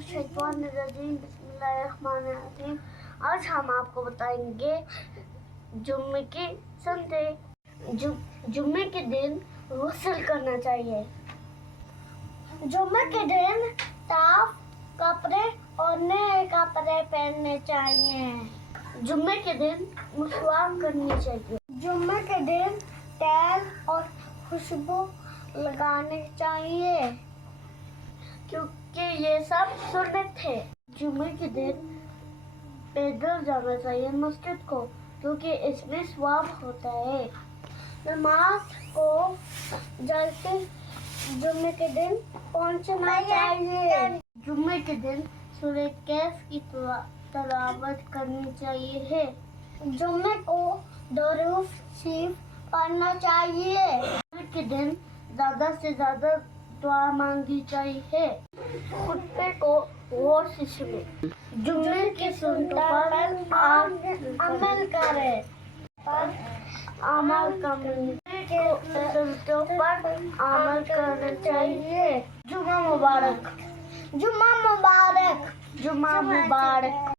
बिस्मिल्लाहिर्रहमानिर्रहीम, बिस्मिल्लाहिर्रहमानिर्रहीम। आज हम आपको बताएंगे जुम्मे की सुन्नतें। जुम्मे के दिन गुस्ल करना चाहिए। जुम्मे के दिन साफ कपड़े और नए कपड़े पहनने चाहिए। जुम्मे के दिन मुसवाक करनी चाहिए। जुम्मे के दिन तेल और खुशबू लगाने चाहिए क्योंकि ये सब सुन्नत है। जुम्मे के दिन पैदल जाना चाहिए मस्जिद को क्योंकि इसमें सवाब होता है। नमाज को जल्दी जुम्मे के दिन पहुंचना चाहिए। जुम्मे के दिन सूरह कैफ की तिलावत करनी चाहिए। जुम्मे को दुरूद शरीफ पढ़ना चाहिए। जुम्मे के दिन ज़्यादा से ज़्यादा दुआ मांगनी चाहिए। खुतबे को गौर से सुने। जुम्मे की सुन्नतों पर अमल करें। सुन्नतों पर अमल करना चाहिए। जुम्मा मुबारक। जुम्मा मुबारक। जुम्मा मुबारक।